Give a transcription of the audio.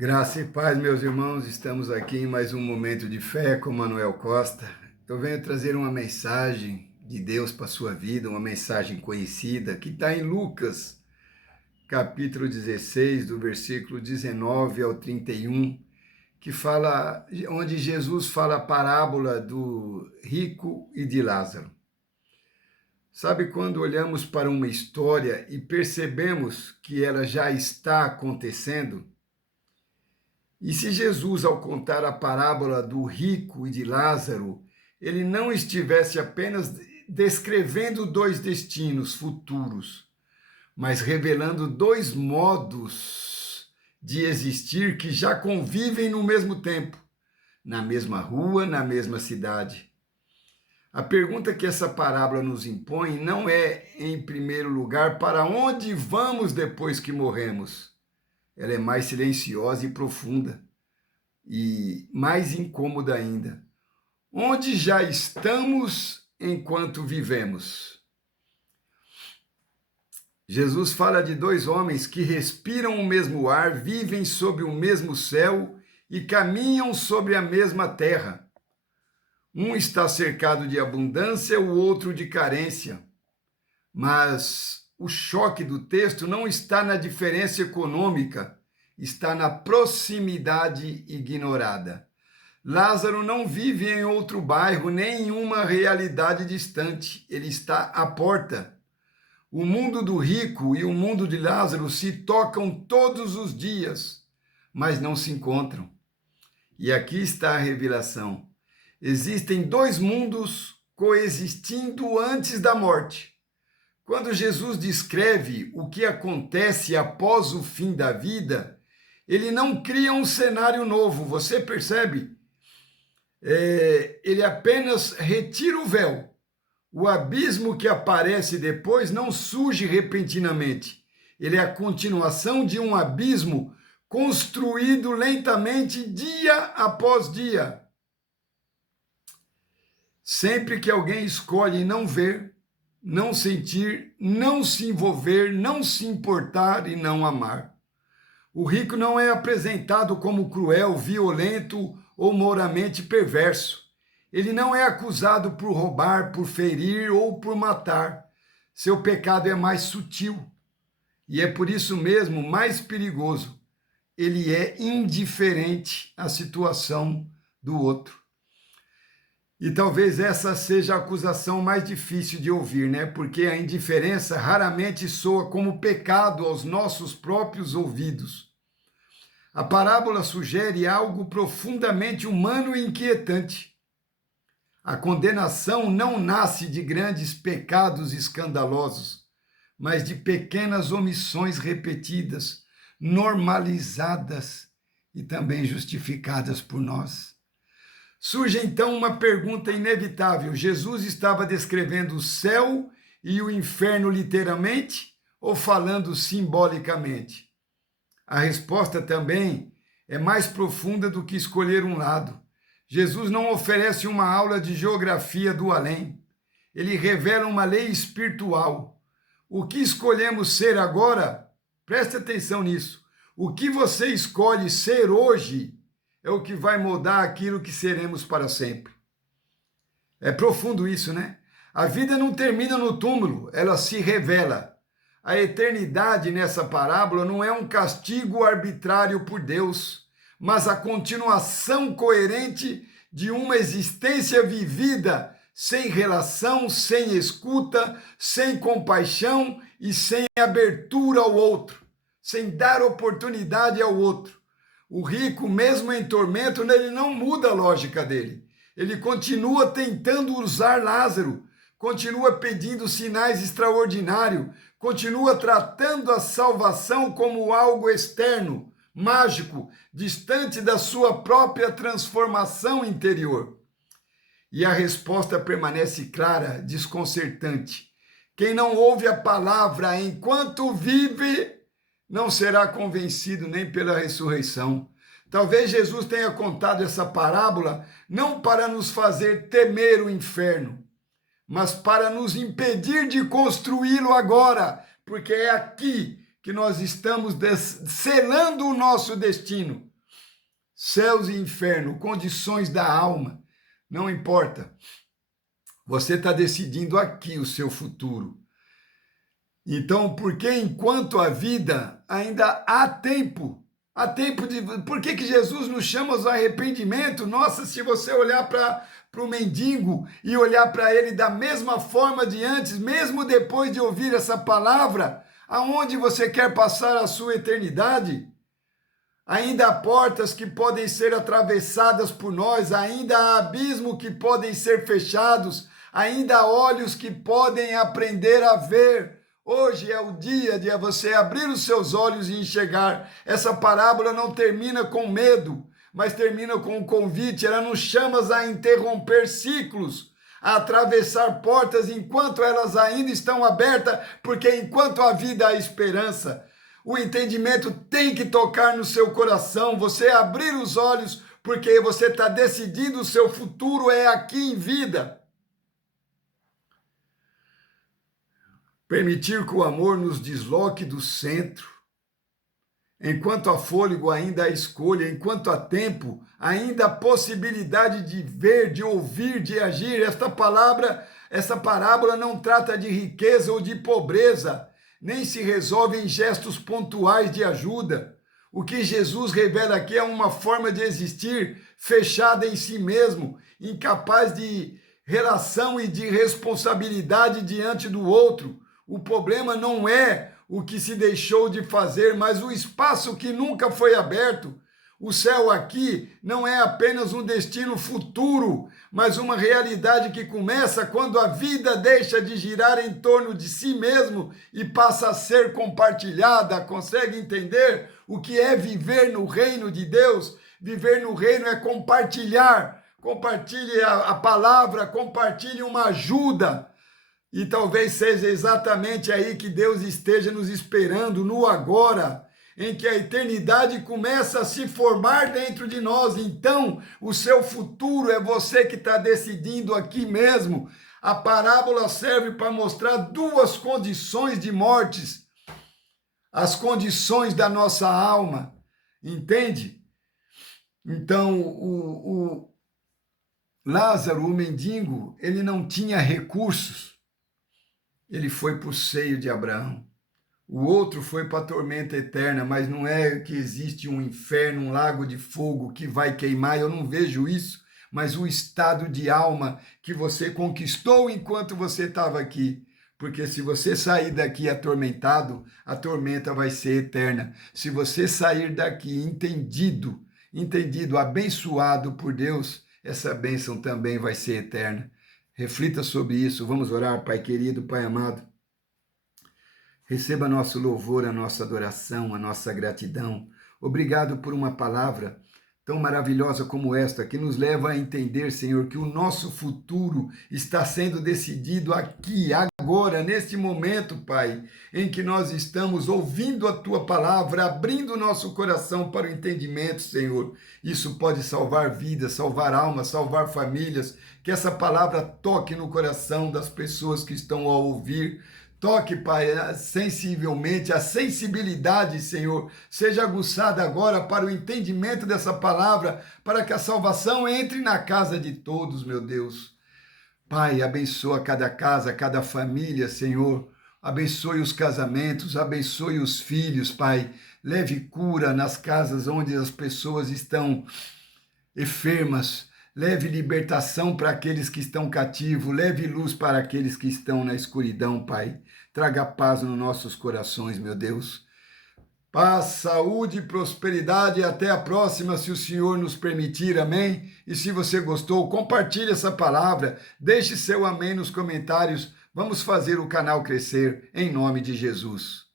Graça e paz, meus irmãos, estamos aqui em mais um momento de fé com Manuel Costa. Eu venho trazer uma mensagem de Deus para a sua vida, uma mensagem conhecida, que está em Lucas, capítulo 16, do versículo 19 ao 31, que fala, onde Jesus fala a parábola do rico e de Lázaro. Sabe quando olhamos para uma história e percebemos que ela já está acontecendo? E se Jesus, ao contar a parábola do rico e de Lázaro, ele não estivesse apenas descrevendo dois destinos futuros, mas revelando dois modos de existir que já convivem no mesmo tempo, na mesma rua, na mesma cidade. A pergunta que essa parábola nos impõe não é, em primeiro lugar, para onde vamos depois que morremos. Ela é mais silenciosa e profunda, e mais incômoda ainda. Onde já estamos enquanto vivemos? Jesus fala de dois homens que respiram o mesmo ar, vivem sob o mesmo céu e caminham sobre a mesma terra. Um está cercado de abundância, o outro de carência. Mas o choque do texto não está na diferença econômica, está na proximidade ignorada. Lázaro não vive em outro bairro, nem em uma realidade distante, ele está à porta. O mundo do rico e o mundo de Lázaro se tocam todos os dias, mas não se encontram. E aqui está a revelação. Existem dois mundos coexistindo antes da morte. Quando Jesus descreve o que acontece após o fim da vida, ele não cria um cenário novo, você percebe? Ele apenas retira o véu. O abismo que aparece depois não surge repentinamente. Ele é a continuação de um abismo construído lentamente dia após dia. Sempre que alguém escolhe não ver, não sentir, não se envolver, não se importar e não amar. O rico não é apresentado como cruel, violento ou moralmente perverso. Ele não é acusado por roubar, por ferir ou por matar. Seu pecado é mais sutil e é por isso mesmo mais perigoso. Ele é indiferente à situação do outro. E talvez essa seja a acusação mais difícil de ouvir, né? Porque a indiferença raramente soa como pecado aos nossos próprios ouvidos. A parábola sugere algo profundamente humano e inquietante. A condenação não nasce de grandes pecados escandalosos, mas de pequenas omissões repetidas, normalizadas e também justificadas por nós. Surge então uma pergunta inevitável: Jesus estava descrevendo o céu e o inferno literalmente ou falando simbolicamente? A resposta também é mais profunda do que escolher um lado. Jesus não oferece uma aula de geografia do além. Ele revela uma lei espiritual. O que escolhemos ser agora, preste atenção nisso, o que você escolhe ser hoje é o que vai moldar aquilo que seremos para sempre. É profundo isso, né? A vida não termina no túmulo, ela se revela. A eternidade nessa parábola não é um castigo arbitrário por Deus, mas a continuação coerente de uma existência vivida sem relação, sem escuta, sem compaixão e sem abertura ao outro, sem dar oportunidade ao outro. O rico, mesmo em tormento, ele não muda a lógica dele. Ele continua tentando usar Lázaro, continua pedindo sinais extraordinários, continua tratando a salvação como algo externo, mágico, distante da sua própria transformação interior. E a resposta permanece clara, desconcertante. Quem não ouve a palavra enquanto vive, não será convencido nem pela ressurreição. Talvez Jesus tenha contado essa parábola não para nos fazer temer o inferno, mas para nos impedir de construí-lo agora, porque é aqui que nós estamos selando o nosso destino. céus e inferno, condições da alma, não importa. Você está decidindo aqui o seu futuro. Então, porque enquanto a vida ainda há tempo de... Por que Jesus nos chama ao arrependimento? Nossa, se você olhar para o mendigo e olhar para ele da mesma forma de antes, mesmo depois de ouvir essa palavra, aonde você quer passar a sua eternidade? Ainda há portas que podem ser atravessadas por nós, ainda há abismos que podem ser fechados, ainda há olhos que podem aprender a ver. Hoje é o dia de você abrir os seus olhos e enxergar. Essa parábola não termina com medo, mas termina com um convite. Ela nos chama a interromper ciclos, a atravessar portas enquanto elas ainda estão abertas, porque enquanto a vida há esperança. O entendimento tem que tocar no seu coração, você abrir os olhos, porque você está decidindo o seu futuro é aqui em vida. Permitir que o amor nos desloque do centro. Enquanto há fôlego, ainda há escolha. Enquanto há tempo, ainda há possibilidade de ver, de ouvir, de agir. Essa parábola não trata de riqueza ou de pobreza, nem se resolve em gestos pontuais de ajuda. O que Jesus revela aqui é uma forma de existir fechada em si mesmo, incapaz de relação e de responsabilidade diante do outro. O problema não é o que se deixou de fazer, mas o espaço que nunca foi aberto. O céu aqui não é apenas um destino futuro, mas uma realidade que começa quando a vida deixa de girar em torno de si mesmo e passa a ser compartilhada. Consegue entender o que é viver no reino de Deus? Viver no reino é compartilhar. Compartilhe a palavra, compartilhe uma ajuda. E talvez seja exatamente aí que Deus esteja nos esperando, no agora, em que a eternidade começa a se formar dentro de nós. Então, o seu futuro é você que está decidindo aqui mesmo. A parábola serve para mostrar duas condições de mortes, as condições da nossa alma, entende? Então, o Lázaro, o mendigo, ele não tinha recursos. Ele foi para o seio de Abraão. O outro foi para a tormenta eterna, mas não é que existe um inferno, um lago de fogo que vai queimar, eu não vejo isso, mas o estado de alma que você conquistou enquanto você estava aqui. Porque se você sair daqui atormentado, a tormenta vai ser eterna. Se você sair daqui entendido, abençoado por Deus, essa bênção também vai ser eterna. Reflita sobre isso. Vamos orar, Pai querido, Pai amado. Receba nosso louvor, a nossa adoração, a nossa gratidão. Obrigado por uma palavra tão maravilhosa como esta, que nos leva a entender, Senhor, que o nosso futuro está sendo decidido aqui, agora, neste momento, Pai, em que nós estamos ouvindo a Tua palavra, abrindo o nosso coração para o entendimento, Senhor. Isso pode salvar vidas, salvar almas, salvar famílias. Que essa palavra toque no coração das pessoas que estão a ouvir. Toque, Pai, sensivelmente, a sensibilidade, Senhor, seja aguçada agora para o entendimento dessa palavra, para que a salvação entre na casa de todos, meu Deus. Pai, abençoa cada casa, cada família, Senhor. Abençoe os casamentos, abençoe os filhos, Pai. Leve cura nas casas onde as pessoas estão enfermas. Leve libertação para aqueles que estão cativos, leve luz para aqueles que estão na escuridão, Pai. Traga paz nos nossos corações, meu Deus. Paz, saúde, prosperidade e até a próxima, se o Senhor nos permitir, amém? E se você gostou, compartilhe essa palavra, deixe seu amém nos comentários. Vamos fazer o canal crescer, em nome de Jesus.